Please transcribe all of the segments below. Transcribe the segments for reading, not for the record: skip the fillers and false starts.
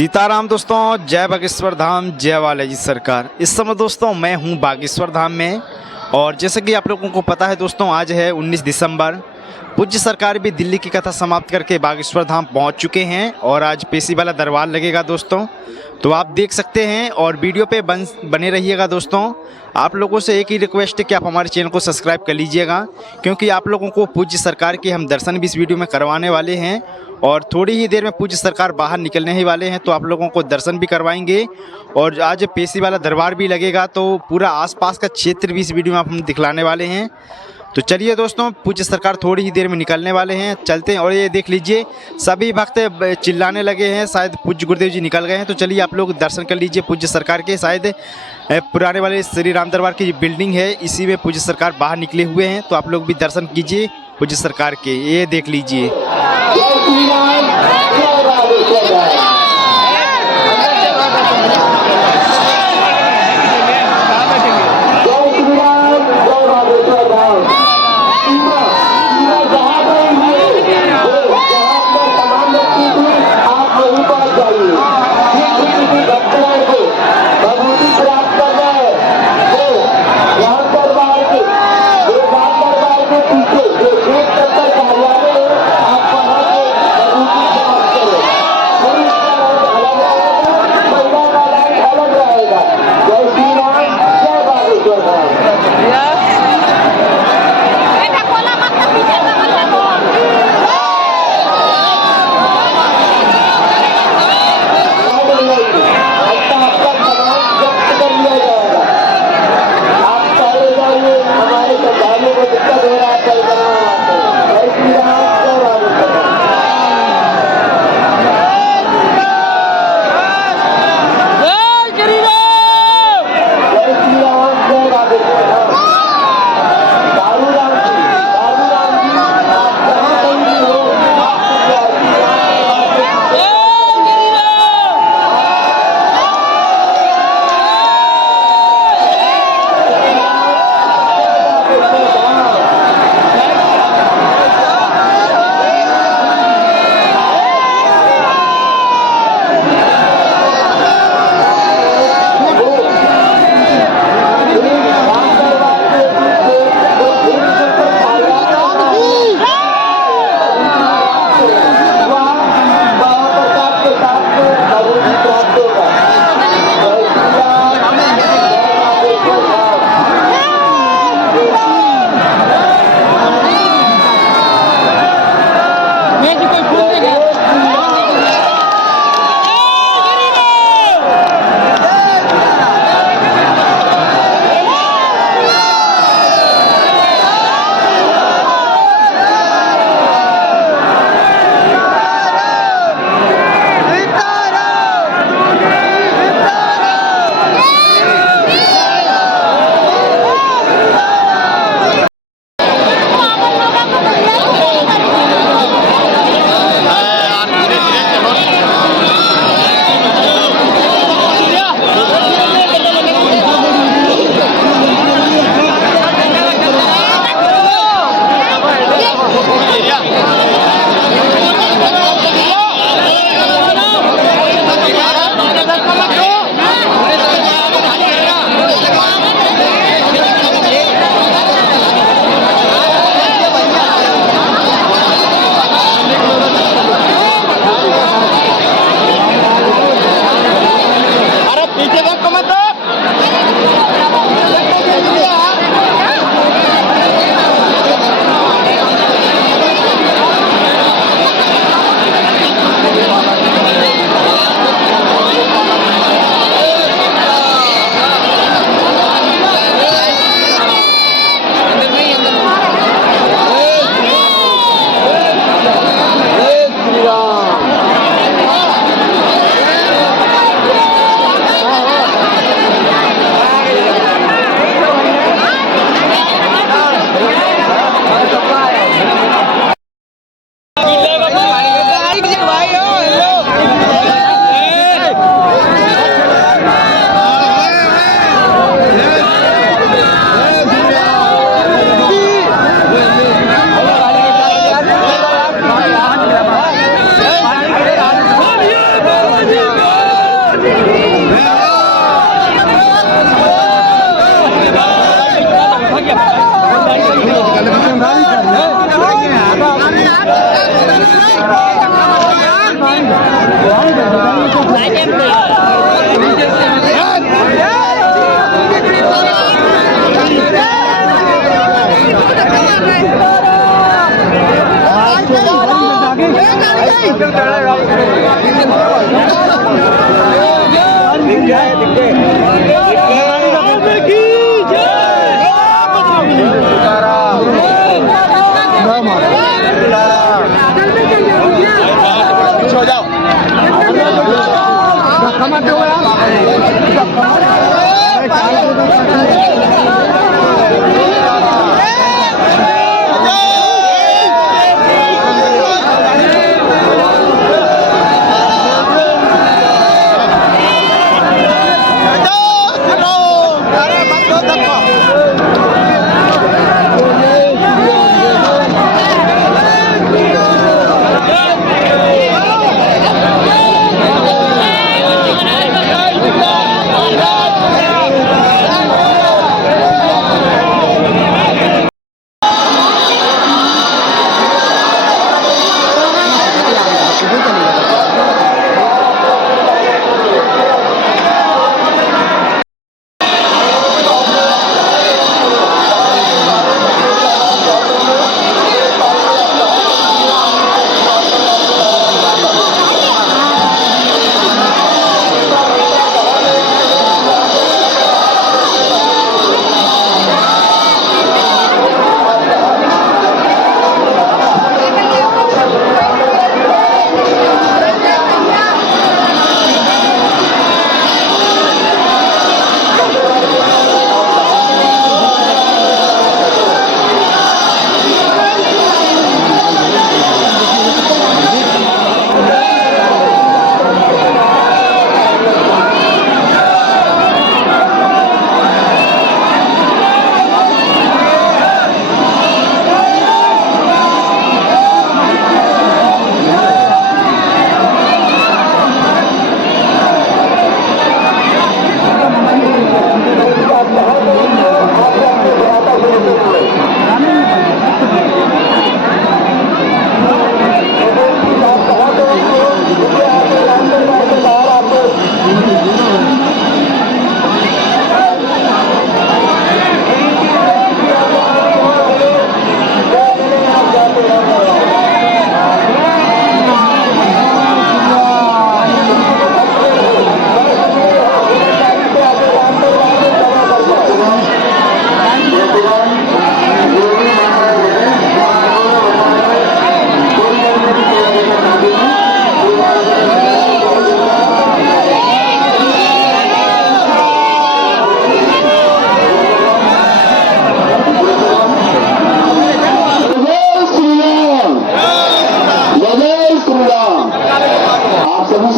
सीताराम दोस्तों, जय बागेश्वर धाम, जय बालाजी सरकार। इस समय दोस्तों मैं हूं बागेश्वर धाम में और जैसे कि आप लोगों को पता है दोस्तों, आज है 19 दिसंबर। पूज्य सरकार भी दिल्ली की कथा समाप्त करके बागेश्वर धाम पहुंच चुके हैं और आज पेशी वाला दरबार लगेगा दोस्तों, तो आप देख सकते हैं और वीडियो पे बने रहिएगा दोस्तों। आप लोगों से एक ही रिक्वेस्ट है कि आप हमारे चैनल को सब्सक्राइब कर लीजिएगा, क्योंकि आप लोगों को पूज्य सरकार के हम दर्शन भी इस वीडियो में करवाने वाले हैं और थोड़ी ही देर में पूज्य सरकार बाहर निकलने ही वाले हैं, तो आप लोगों को दर्शन भी करवाएंगे और आज पेशी वाला दरबार भी लगेगा, तो पूरा आसपास का क्षेत्र भी इस वीडियो में हम दिखलाने वाले हैं। तो चलिए दोस्तों, पूज्य सरकार थोड़ी ही देर में निकलने वाले हैं, चलते हैं। और ये देख लीजिए सभी भक्त चिल्लाने लगे हैं, शायद पूज्य गुरुदेव जी निकल गए हैं। तो चलिए आप लोग दर्शन कर लीजिए पूज्य सरकार के। शायद पुराने वाले श्री राम दरबार की बिल्डिंग है, इसी में पूज्य सरकार बाहर निकले हुए हैं, तो आप लोग भी दर्शन कीजिए पूज्य सरकार के। ये देख लीजिए।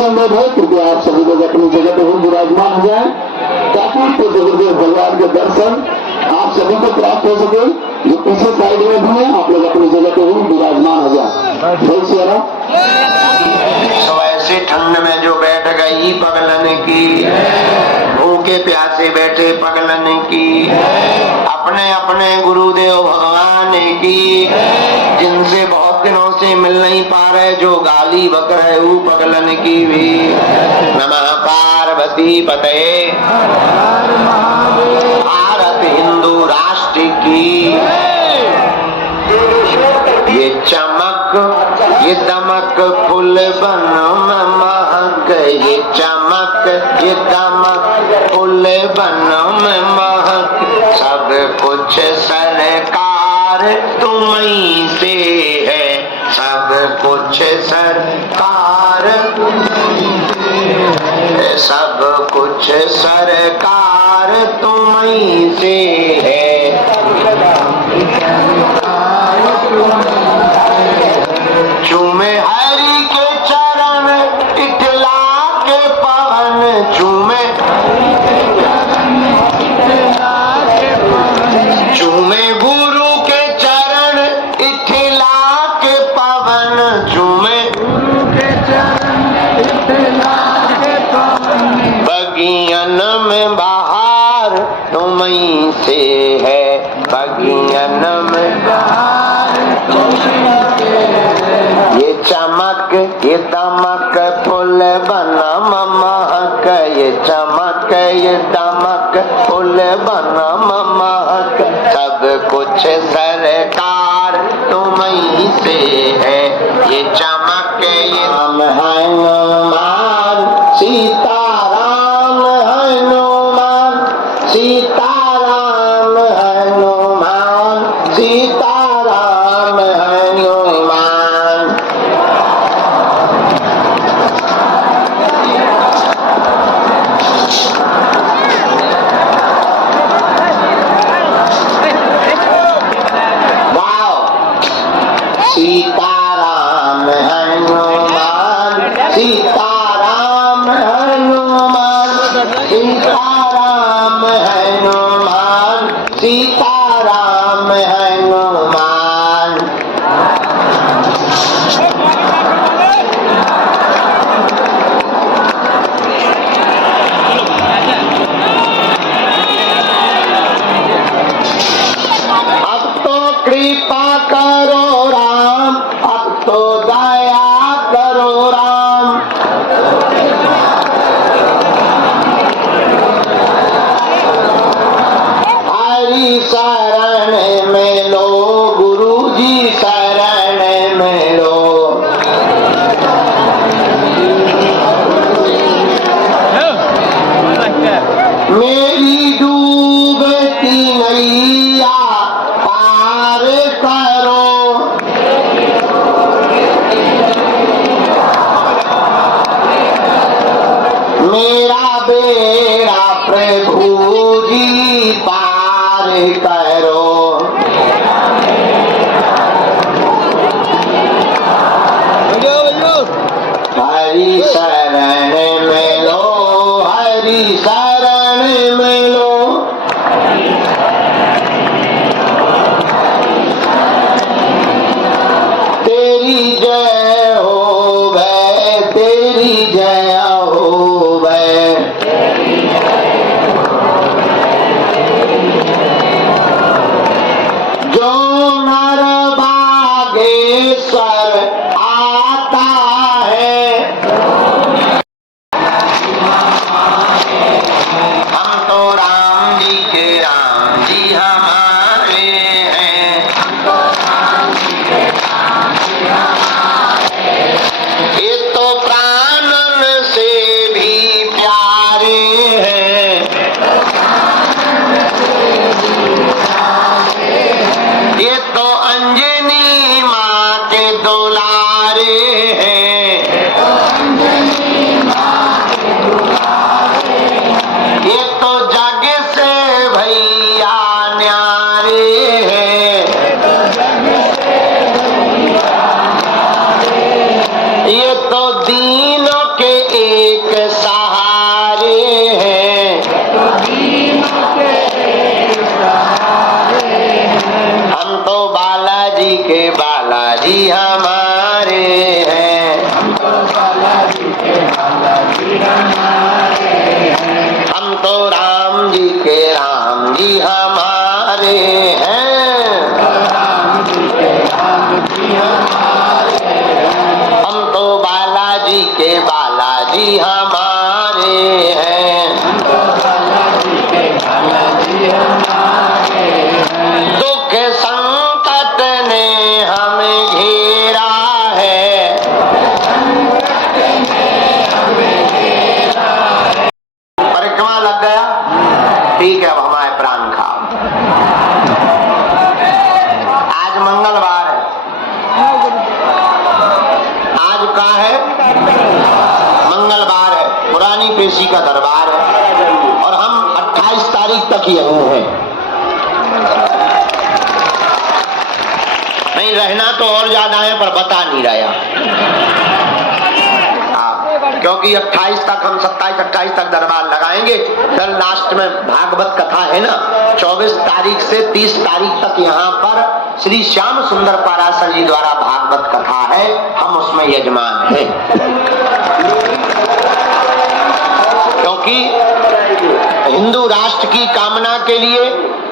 अनुरोध है कृपया आप सभी लोग अपनी जगह पर विराजमान हो जाए ताकि जगह भगवान के दर्शन आप सभी को प्राप्त हो सके। जो पीछे साइड में भी है आप लोग अपनी जगह पर विराजमान हो जाए। जय श्री राम। तो ऐसे ठंड में जो बैठ गई पगलन की, भूखे प्यासे बैठे पगलन की, अपने अपने गुरुदेव भगवान की, जिनसे बहुत दिनों से मिल नहीं पा रहे, जो गाली बक रहे वो पगलन की भी। नमः पार्वती पते, भारत हिंदू राष्ट्र की। ये चमक ये दमक फूल बन महक, ये चमक ये दमक फूल बन महक, सब कुछ सरकार तुम्हीं से है, सब कुछ सरकार सब कुछ सरकार तुम्हीं से है। चूमे हरि के चरण इठला के पवन, चूमे गुरु के चरण इठला के पवन, चूमे बगियन में बहार तुम्हीं से है, बगियन में बहार ये चमक ये चमक ये दमक फूल बना ममक, सब कुछ सरकार तुम्हीं से है। ये चमक ये नाम हनुमान, सीताराम हनुमान, सीताराम हनुमान, सीताराम हनुमान। सीताराम हनुमान, सीताराम हनुमान, सीताराम हनुमान, सीताराम हनुमान। अब तो कृपा करो राम, अब तो दया करो राम। हरि शरण में लो, गुरु जी शरण में लो। मेरी डूबती नैया पार करो। मेरा बेड़ा प्रभु जी पार करो। हरि शरण में लो, हरि शरण में लो। तेरी जय हो वै, तेरी जय हो वै। जो नर बागेश्वर आता है, हम तो राम जी के राम जी हमारे हैं। ये तो प्राणन से भी प्यारे हैं। ये तो अंजनी माँ के दुलारे हैं। ये तो जग से भैया न्यारे हैं। ये तो दीनों के एक सहारे हैं। हम तो बालाजी के बालाजी हमारे हैं। हम तो राम जी के राम जी हमारे हैं। हम तो बालाजी के बालाजी हमारे हैं। दुख संकट ने हमें घेरा है। परिक्रमा लग गया, ठीक है, अब हमारे प्राण खाओ। आज मंगलवार है, आज का है मंगलवार है, पुरानी पेशी का दरबार है और हम 28 तारीख तक यहीं हैं। नहीं रहना तो और ज्यादा है पर बता नहीं रहा, क्योंकि 28 तक हम 27-28 तक दरबार लगाएंगे। फिर लास्ट में भागवत कथा है ना, 24 तारीख से 30 तारीख तक यहाँ पर श्री श्याम सुंदर पाराशर जी द्वारा भागवत कथा है, हम उसमें यजमान हैं। क्योंकि हिंदू राष्ट्र की कामना के लिए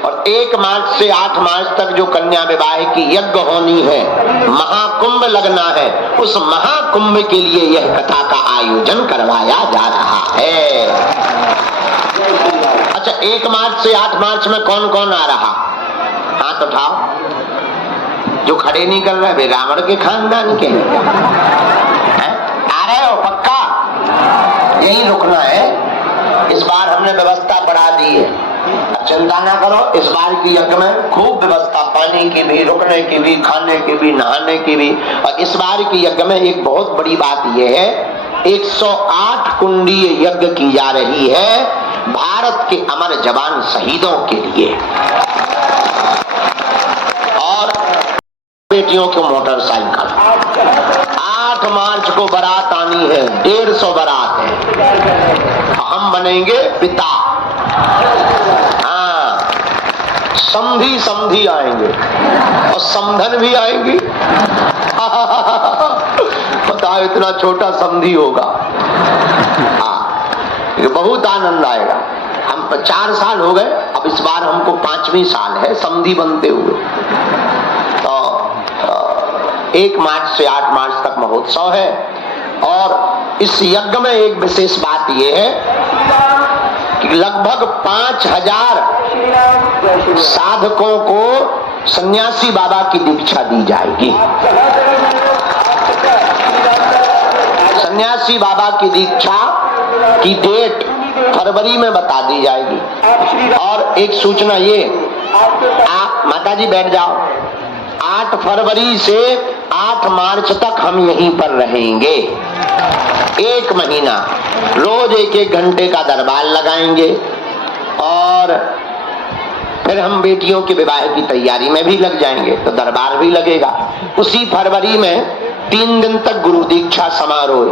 और 1 मार्च से 8 मार्च तक जो कन्या विवाह की यज्ञ होनी है, महाकुंभ लगना है, उस महाकुंभ के लिए यह कथा का आयोजन करवाया जा रहा है। अच्छा, 1 मार्च से 8 मार्च में कौन कौन आ रहा? हाथ उठाओ। जो खड़े नहीं कर रहे वे रावण के खानदान के हैं। आ रहे हो पक्का? यही रुकना है। इस बार हमने व्यवस्था बढ़ा दी है, चिंता ना करो। इस बार की यज्ञ में खूब व्यवस्था, पानी की भी, रुकने की भी, खाने की भी, नहाने की भी। और इस बार की यज्ञ में एक बहुत बड़ी बात यह है, 108 कुंडीय यज्ञ की जा रही है भारत के अमर जवान शहीदों के लिए। और बेटियों को मोटरसाइकिल 8 मार्च को बारात आनी है, 150 बारात है। हम बनेंगे पिता। हाँ, समधी समधी आएंगे और समधन भी आएंगी। पता है इतना छोटा समधी होगा। हाँ, बहुत आनंद आएगा। हम 4 साल हो गए, अब इस बार हमको 5वीं साल है समधी बनते हुए। तो 1 मार्च से 8 मार्च तक महोत्सव है। और इस यज्ञ में एक विशेष बात यह है कि लगभग 5000 साधकों को सन्यासी बाबा की दीक्षा दी जाएगी। सन्यासी बाबा की दीक्षा की डेट फरवरी में बता दी जाएगी। और एक सूचना ये, आप माता जी बैठ जाओ, 8 फरवरी से 8 मार्च तक हम यहीं पर रहेंगे। 1 महीना रोज 1-1 घंटे का दरबार लगाएंगे। और फिर हम बेटियों के विवाह की तैयारी में भी लग जाएंगे, तो दरबार भी लगेगा। उसी फरवरी में 3 दिन तक गुरु दीक्षा समारोह,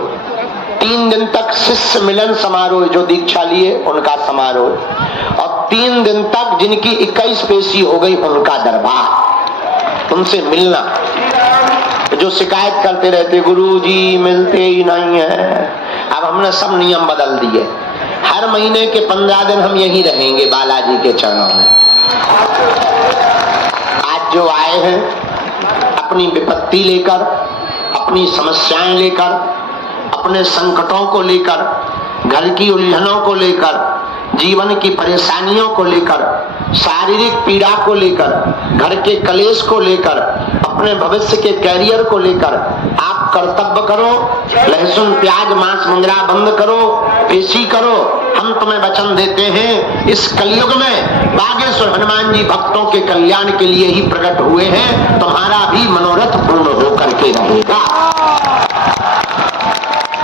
3 दिन तक शिष्य मिलन समारोह, जो दीक्षा लिए उनका समारोह, और 3 दिन तक जिनकी 21 पेशी हो गई उनका दरबार, उनसे मिलना। जो शिकायत करते रहते गुरुजी मिलते ही नहीं है, अब हमने सब नियम बदल दिए। हर महीने के 15 दिन हम यहीं रहेंगे बालाजी के चरणों में। आज जो आए हैं अपनी विपत्ति लेकर, अपनी समस्याएं लेकर, अपने संकटों को लेकर, घर की उलझनों को लेकर, जीवन की परेशानियों को लेकर, शारीरिक पीड़ा को लेकर, घर के कलेश को लेकर, अपने भविष्य के कैरियर को लेकर आप कर्तव्य करो। लहसुन प्याज मांस मंगरा बंद करो, पेशी करो। हम तुम्हें वचन देते हैं, इस कलयुग में बागेश्वर हनुमान जी भक्तों के कल्याण के लिए ही प्रकट हुए हैं। तुम्हारा भी मनोरथ पूर्ण होकर के रहेगा।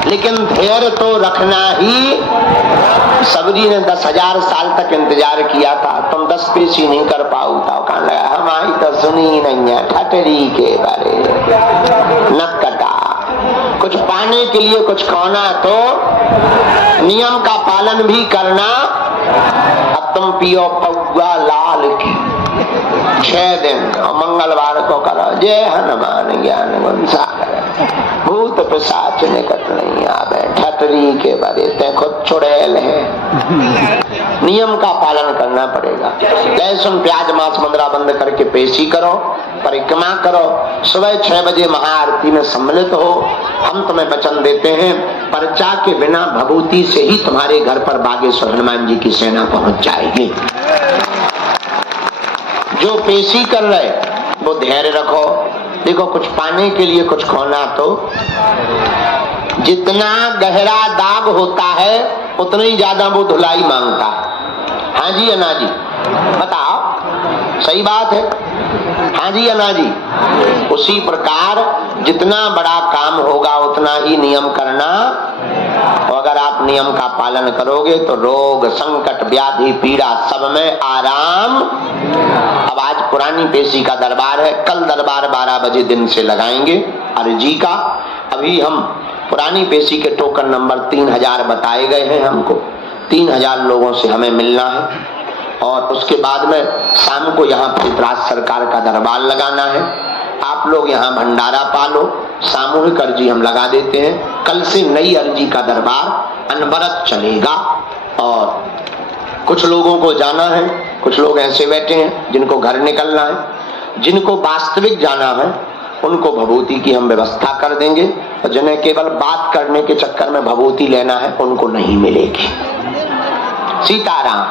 लेकिन धैर्य तो रखना ही। सबरी ने 10,000 साल तक इंतजार किया था, तुम 10 पेशी नहीं कर पाओ था। कहने लगा हमारी तो सुनी नहीं है, ठटरी के बारे न कटा। कुछ पाने के लिए कुछ खाना तो नियम का पालन भी करना। अब तुम पियो पौवा लाल की 6 दिन और मंगलवार को करो जय हनुमान ज्ञान गुण सागर, भूत पिशाच निकट नहीं आवे। ठटरी के बारे ते खुद चुड़ैल है। नियम का पालन करना पड़ेगा। लहसुन प्याज मांस मंदरा बंद करके पेशी करो, परिक्रमा करो, सुबह 6 बजे महाआरती में सम्मिलित हो। हम तुम्हें वचन देते हैं, पर्चा के बिना भभूति से ही तुम्हारे घर पर बागेश्वर हनुमान जी की सेना पहुंच जाएगी। जो पेशी कर रहे वो धैर्य रखो। देखो, कुछ पाने के लिए कुछ खोना, तो जितना गहरा दाग होता है उतना ही ज्यादा वो धुलाई मांगता है। हाँ जी अन्ना जी, बताओ, सही बात है? हाँ जी अन्ना जी। उसी प्रकार जितना बड़ा काम होगा उतना ही नियम करना। और अगर आप नियम का पालन करोगे तो रोग संकट व्याधि पीड़ा सब में आराम। अब आज पुरानी पेशी का दरबार है, कल दरबार 12 बजे दिन से लगाएंगे अर्जी का। अभी हम पुरानी पेशी के टोकन नंबर 3000 बताए गए हैं हमको। 3000 लोगों से हमें मिलना है। और उसके बाद में शाम को यहाँ पृथ्वीराज सरकार का दरबार लगाना है। आप लोग यहाँ भंडारा पालो, सामूहिक अर्जी हम लगा देते हैं। कल से नई अर्जी का दरबार अनवरत चलेगा। और कुछ लोगों को जाना है, कुछ लोग ऐसे बैठे हैं जिनको घर निकलना है, जिनको वास्तविक जाना है उनको भभूति की हम व्यवस्था कर देंगे, और जिन्हें केवल बात करने के चक्कर में भभूति लेना है उनको नहीं मिलेगी। सीताराम।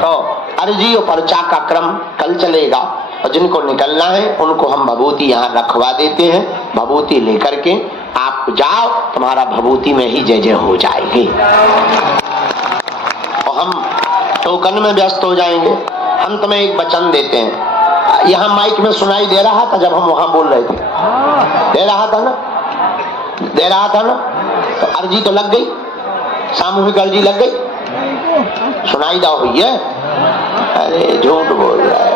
तो अर्जी और पर्चा का क्रम कल चलेगा, और जिनको निकलना है उनको हम भभूति यहाँ रखवा देते हैं। भभूति लेकर के आप जाओ, तुम्हारा भभूति में ही जय जय हो जाएगी। और हम टोकन में व्यस्त हो जाएंगे। हम तुम्हें एक वचन देते हैं, यहाँ माइक में सुनाई दे रहा था जब हम वहां बोल रहे थे, दे रहा था ना, तो अर्जी तो लग गई, सामूहिक अर्जी लग गई, सुनाई दो भैया। अरे झूठ बोल रहा है,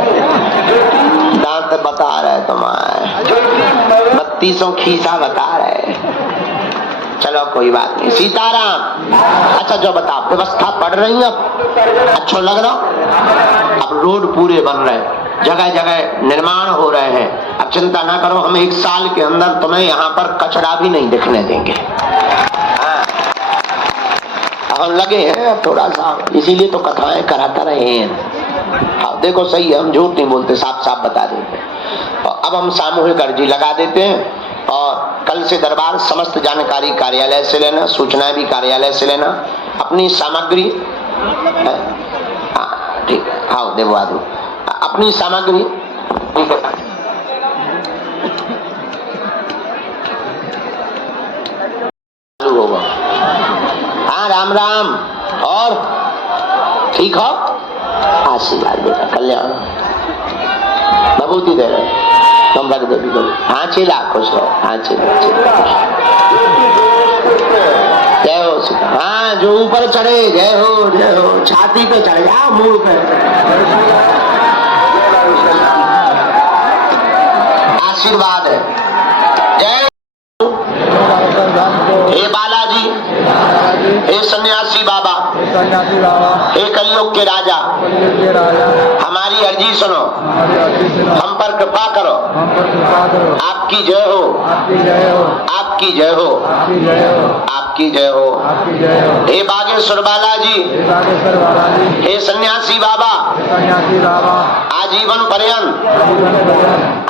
दांत बता रहे तुम्हारे, 32 खीसा बता रहे। चलो कोई बात नहीं, सीताराम। अच्छा जो बताओ, व्यवस्था पड़ रही है, अच्छा लग रहा? अब रोड पूरे बन रहे, जगह जगह निर्माण हो रहे हैं। अब चिंता ना करो, हम 1 साल के अंदर तुम्हें यहाँ पर कचरा भी नहीं दिखने देंगे। हम लगे हैं थोड़ा सा, इसीलिए तो कथाएं कराता रहे हैं। अब देखो सही है, हम झूठ नहीं बोलते, साफ साफ बता देते हैं। और अब हम सामूहिक अर्जी लगा देते हैं, और कल से दरबार समस्त जानकारी कार्यालय से लेना, सूचनाएं भी कार्यालय से लेना। अपनी सामग्री ठीक है, हाँ देवो आदमी अपनी सामग्री ठीक है। चालू होगा। हाँ राम राम। और ठीक हो? आशीर्वाद बेटा, कल्याण भभूति दे रहे, तुम रख दे भी। हाँ चेला खुश रहो, हाँ चेला जय हो। हाँ जो ऊपर चढ़े जय हो, जय हो। छाती पे चढ़ जाओ, मुंह पे आशीर्वाद है। जय हे बालाजी, हे सन्यासी बाबा, हे कलयुग के राजा, हमारी अर्जी सुनो, हम पर कृपा करो। आपकी जय हो, आपकी जय हो, आपकी जय हो। हे बागेश्वर बालाजी, हे सन्यासी बाबा, आजीवन पर्यंत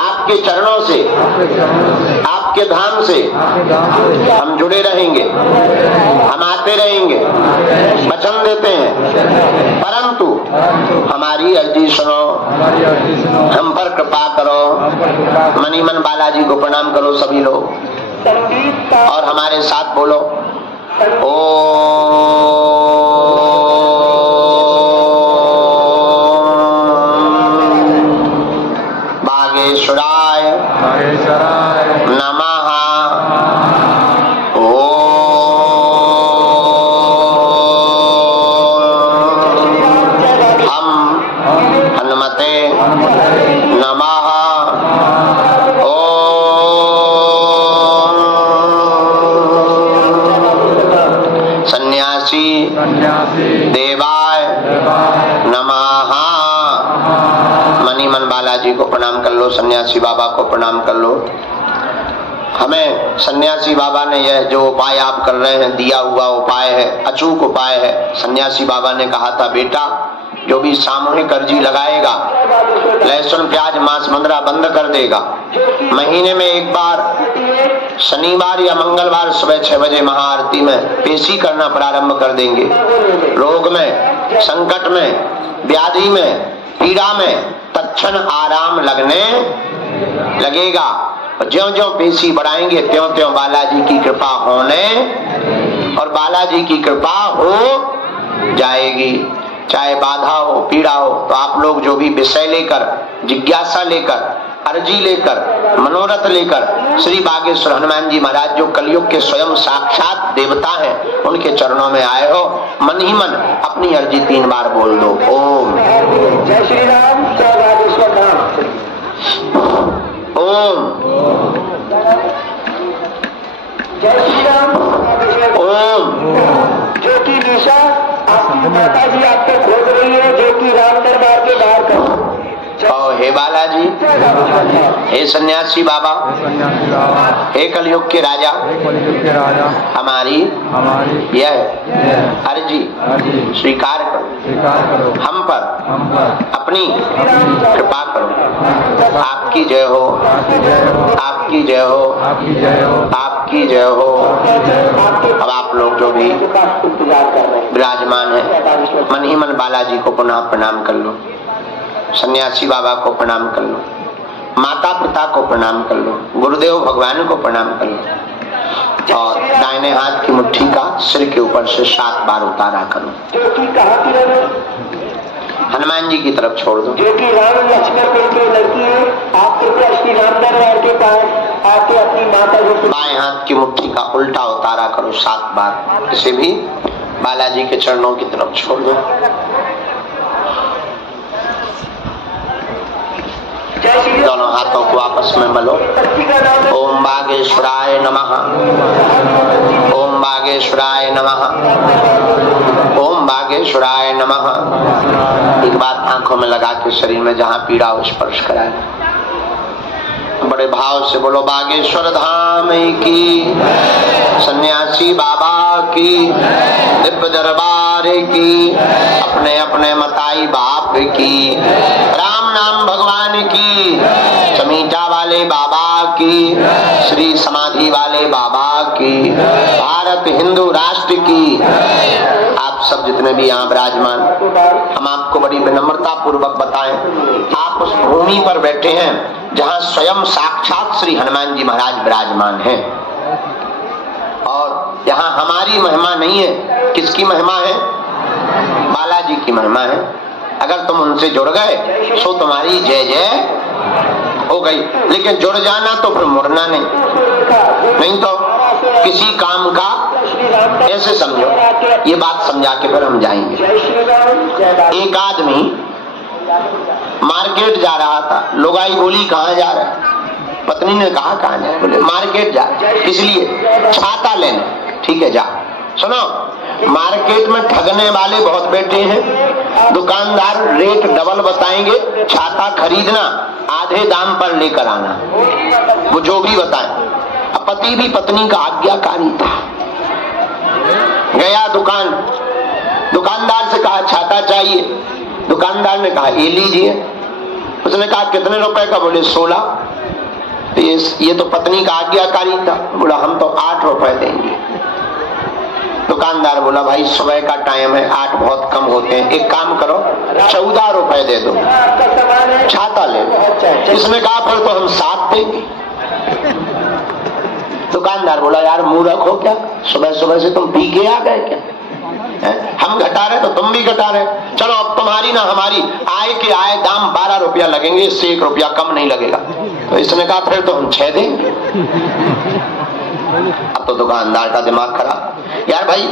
आपके चरणों से, आपके धाम से हम जुड़े रहेंगे, हम आते रहेंगे, वचन देते हैं। परंतु हमारी अर्जी सुनो, हम पर कृपा करो। मनी मन बालाजी को प्रणाम करो सभी लोग, और हमारे साथ बोलो बागेश्वराय नमः। हम हनुमते नमः। सन्यासी देवाय नमः। मनी मन बालाजी को प्रणाम कर लो, सन्यासी बाबा को प्रणाम कर लो। हमें सन्यासी बाबा ने यह जो उपाय आप कर रहे हैं, दिया हुआ उपाय है, अचूक उपाय है। सन्यासी बाबा ने कहा था, बेटा जो भी सामूहिक अर्जी लगाएगा, लहसुन प्याज मांस मंद्रा बंद कर देगा। महीने में एक बार शनिवार या मंगलवार सुबह 6 बजे महाआरती में पेशी करना प्रारंभ कर देंगे। रोग में, संकट में, व्याधि में, पीड़ा में तत्क्षण आराम लगने लगेगा। ज्यों ज्यों पेशी बढ़ाएंगे त्यों त्यों बालाजी की कृपा होने और बालाजी की कृपा हो जाएगी। चाहे बाधा हो, पीड़ा हो, तो आप लोग जो भी विषय लेकर, जिज्ञासा लेकर, अर्जी लेकर, मनोरथ लेकर श्री बागेश्वर हनुमान जी महाराज जो कलयुग के स्वयं साक्षात देवता हैं, उनके चरणों में आए हो, मन ही मन अपनी अर्जी 3 बार बोल दो। ओम जय श्री राम, जय बागेश्वर धाम। ओम जय श्री राम। ओम ज्योति दिशा आपकी माता जी आपको खोज रही है, ज्योति राम दरबार के बाहर करो। कहो हे बालाजी, हे सन्यासी बाबा, हे कलयुग के राजा, हमारी यह अर्जी स्वीकार करो, हम पर अपनी कृपा करो। आपकी जय हो, आपकी जय हो, आपकी जय हो। अब आप लोग जो भी विराजमान है, मन ही मन बालाजी को पुनः प्रणाम कर लो, सन्यासी बाबा को प्रणाम कर लो, माता पिता को प्रणाम कर लो, गुरुदेव भगवान को प्रणाम कर लो और दाहिने हाथ की मुट्ठी का सिर के ऊपर से 7 बार उतारा करो। हनुमान जी की तरफ छोड़ दो। जो कि राम लक्ष्मण के लड़की है, आप कृपया श्री राम दरबार के पास आके अपनी माता को बाएं हाथ की मुट्ठी का उल्टा उतारा करो 7 बार। इसे भी बालाजी के चरणों की तरफ छोड़ दो। दोनों हाथों को आपस में मलो। ओम बागेश्वराय नमः, ओम बागेश्वराय नमः, ओम बागेश्वराय नमः। एक बात आंखों में लगा के शरीर में जहां पीड़ा हो स्पर्श कराए, बड़े भाव से बोलो बागेश्वर धाम की, सन्यासी बाबा की, दिव्य दरबार की, अपने अपने मताई बाप की, राम नाम भगवान की, समीटा वाले बाबा की, श्री समाधि वाले बाबा की, भारत हिंदू राष्ट्र की। आप सब जितने भी यहाँ विराजमान, हम आपको बड़ी विनम्रता पूर्वक बताएं, आप उस भूमि पर बैठे हैं जहाँ स्वयं साक्षात श्री हनुमान जी महाराज विराजमान हैं और यहाँ हमारी महिमा नहीं है। किसकी महिमा है? बालाजी की महिमा है। अगर तुम उनसे जुड़ गए सो तुम्हारी जय जय हो गई, लेकिन जुड़ जाना तो फिर मुड़ना नहीं तो किसी काम का ऐसे समझो। ये बात समझा के फिर हम जाएंगे। एक आदमी मार्केट जा रहा था, लुगाई बोली कहाँ जा रहा है? पत्नी ने कहा कहाँ जा? बोले मार्केट जा। इसलिए छाता लेने। ठीक है जा। सुनो, मार्केट में ठगने वाले बहुत बैठे हैं। दुकानदार रेट डबल बताएंगे, छाता खरीदना आधे दाम पर लेकर आना, वो जो भी बताए। अब पति भी पत्नी का आज्ञाकारी था। गया दुकानदार से कहा छाता चाहिए। दुकानदार ने कहा ये लीजिए। उसने कहा कितने रुपए का? बोले 16। तो ये तो पत्नी का आज्ञाकारी था। बोला हम तो 8 रुपए देंगे। दुकानदार बोला भाई सुबह का टाइम है, 8 बहुत कम होते हैं, एक काम करो 14 रुपए दे दो, छाता ले लो। इसने कहा फिर तो हम 7 देंगे। दुकानदार बोला यार मूर्ख हो क्या? सुबह सुबह से तुम पी के आ गए क्या? हम घटा रहे तो तुम भी घटा रहे। चलो अब तुम्हारी ना हमारी आय के आय दाम 12 रुपया लगेंगे, इससे 1 रुपया कम नहीं लगेगा। तो इसने कहा फिर तो हम 6 देंगे। अब तो दुकानदार का दिमाग खराब। यार भाई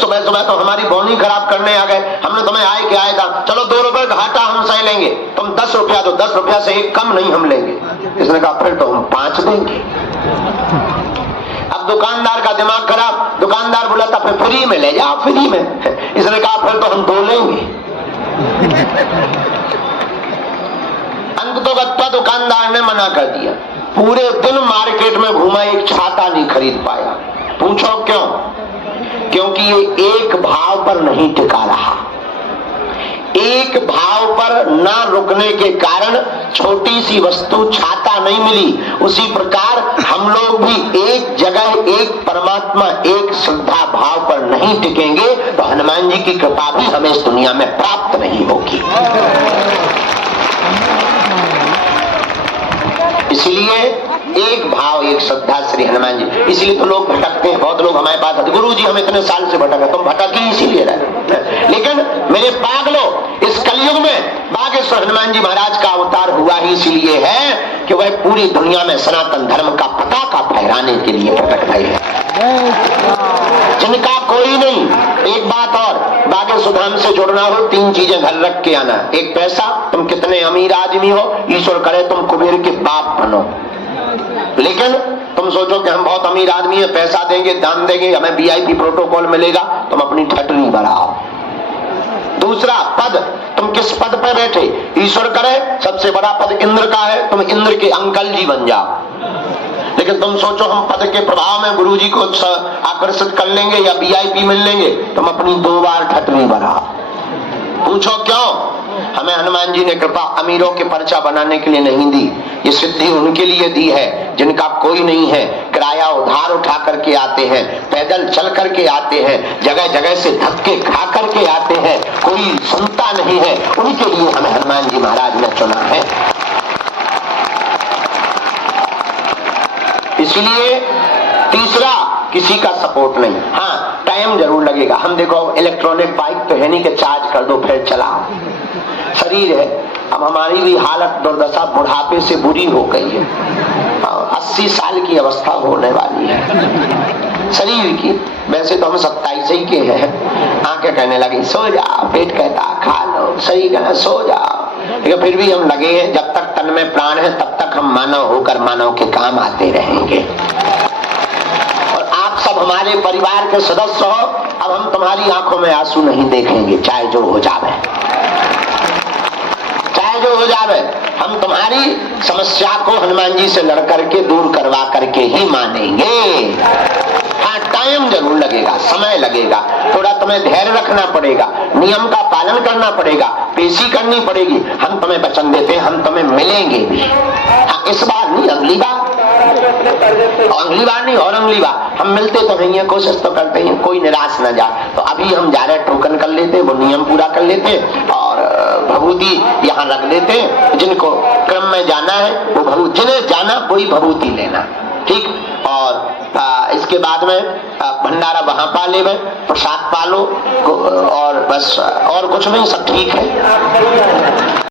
सुबह सुबह तो हमारी बोनी खराब करने आ गए, हमने तुम्हें आय के आय दाम, चलो 2 रुपए घाटा हम सही लेंगे, तुम 10 रुपया दो, 10 रुपया से 1 कम नहीं हम लेंगे। इसने कहा फिर तो हम 5 देंगे। अब दुकानदार का दिमाग खराब। दुकानदार बोला था फिर फ्री में ले जाओ, फ्री में। इसने कहा फिर तो हम 2 लेंगे। अंत तो गत्ता दुकानदार ने मना कर दिया। पूरे दिन मार्केट में घूमा, एक छाता नहीं खरीद पाया। पूछो क्यों? क्योंकि ये एक भाव पर नहीं टिका रहा। एक भाव पर ना रुकने के कारण छोटी सी वस्तु छाता नहीं मिली। उसी प्रकार हम लोग भी एक जगह, एक परमात्मा, एक श्रद्धा भाव पर नहीं टिकेंगे तो हनुमान जी की कृपा भी हमें इस दुनिया में प्राप्त नहीं होगी। इसलिए एक भाव, एक श्रद्धा श्री हनुमान जी। इसलिए तो लोग भटकते हैं। बहुत लोग हमारे पास आते, गुरु जी हम इतने साल से भटक रहे। तुम भटक ही इसीलिए रहे। लेकिन मेरे पागलों, इस कलयुग में बागेश्वर हनुमान जी महाराज का अवतार हुआ ही इसलिए है कि वह पूरी दुनिया में सनातन धर्म का पताका फहराने के लिए प्रकट भए हैं, जिनका कोई नहीं। एक बात और, बागेश्वर धाम से जुड़ना हो 3 चीजें घर रख के आना। एक पैसा, तुम कितने अमीर आदमी हो, ईश्वर करे तुम कुबेर के बाप बनो। लेकिन तुम सोचो कि हम बहुत अमीर आदमी है, पैसा देंगे, दान देंगे, हमें VIP प्रोटोकॉल मिलेगा, तुम अपनी ठटनी बढ़ाओ। दूसरा पद, तुम किस पद पे बैठे? ईश्वर करे सबसे बड़ा पद इंद्र का है, तुम इंद्र के अंकल जी बन जाओ। लेकिन तुम सोचो हम पद के प्रभाव में गुरु जी को आकर्षित कर लेंगे या वीआईपी मिल लेंगे, तुम अपनी 2 बार ठटनी बढ़ाओ। पूछो क्यों? हमें हनुमान जी ने कृपा अमीरों के पर्चा बनाने के लिए नहीं दी, ये सिद्धि उनके लिए दी है जिनका कोई नहीं है, किराया उधार उठा करके आते हैं, पैदल चल करके आते हैं, जगह जगह से धक्के खा करके आते हैं, कोई सुनता नहीं है, उनके लिए हमें हनुमान जी महाराज ने चुना है। इसलिए तीसरा, किसी का सपोर्ट नहीं। हाँ, टाइम जरूर लगेगा। हम देखो इलेक्ट्रॉनिक बाइक तो है नहीं कि चार्ज कर दो फिर चलाओ, शरीर है। अब हमारी भी हालत दुर्दशा बुढ़ापे से बुरी हो गई है, 80 साल की अवस्था होने वाली है शरीर की। वैसे तो हम 27 ही के हैं। आंखें कहने लगी सो जाओ, पेट कहता खा लो, शरीर कहना सो जाओ, लेकिन फिर भी हम लगे हैं। जब तक तन में प्राण है तब तक हम मानव होकर मानव के काम आते रहेंगे। आप सब हमारे परिवार के सदस्य हो, अब हम तुम्हारी आंखों में आंसू नहीं देखेंगे, चाहे जो हो जावे, चाहे जो हो जावे। हम तुम्हारी समस्या को हनुमान जी से लड़ करके दूर करवा करके ही मानेंगे। हाँ, टाइम जरूर लगेगा, समय लगेगा, थोड़ा तुम्हें धैर्य रखना पड़ेगा, नियम का पालन करना पड़ेगा, पेशी करनी पड़ेगी। हम तुम्हें वचन देते हैं, हम तुम्हें मिलेंगे भी। हाँ, इस बार नहीं, अगली बार, अगली बार नहीं और अगली बार हम मिलते तो नहीं है, कोशिश तो करते हैं, कोई निराश न जाए। तो अभी हम जा रहे टोकन कर लेते, वो नियम पूरा कर लेते और भभूति यहाँ रख देते। जिनको क्रम में जाना है वो भभूति, जिन्हें जाना वही भभूति लेना, ठीक। और इसके बाद में भंडारा वहां पा ले, प्रसाद पालो और बस, और कुछ नहीं, सब ठीक है।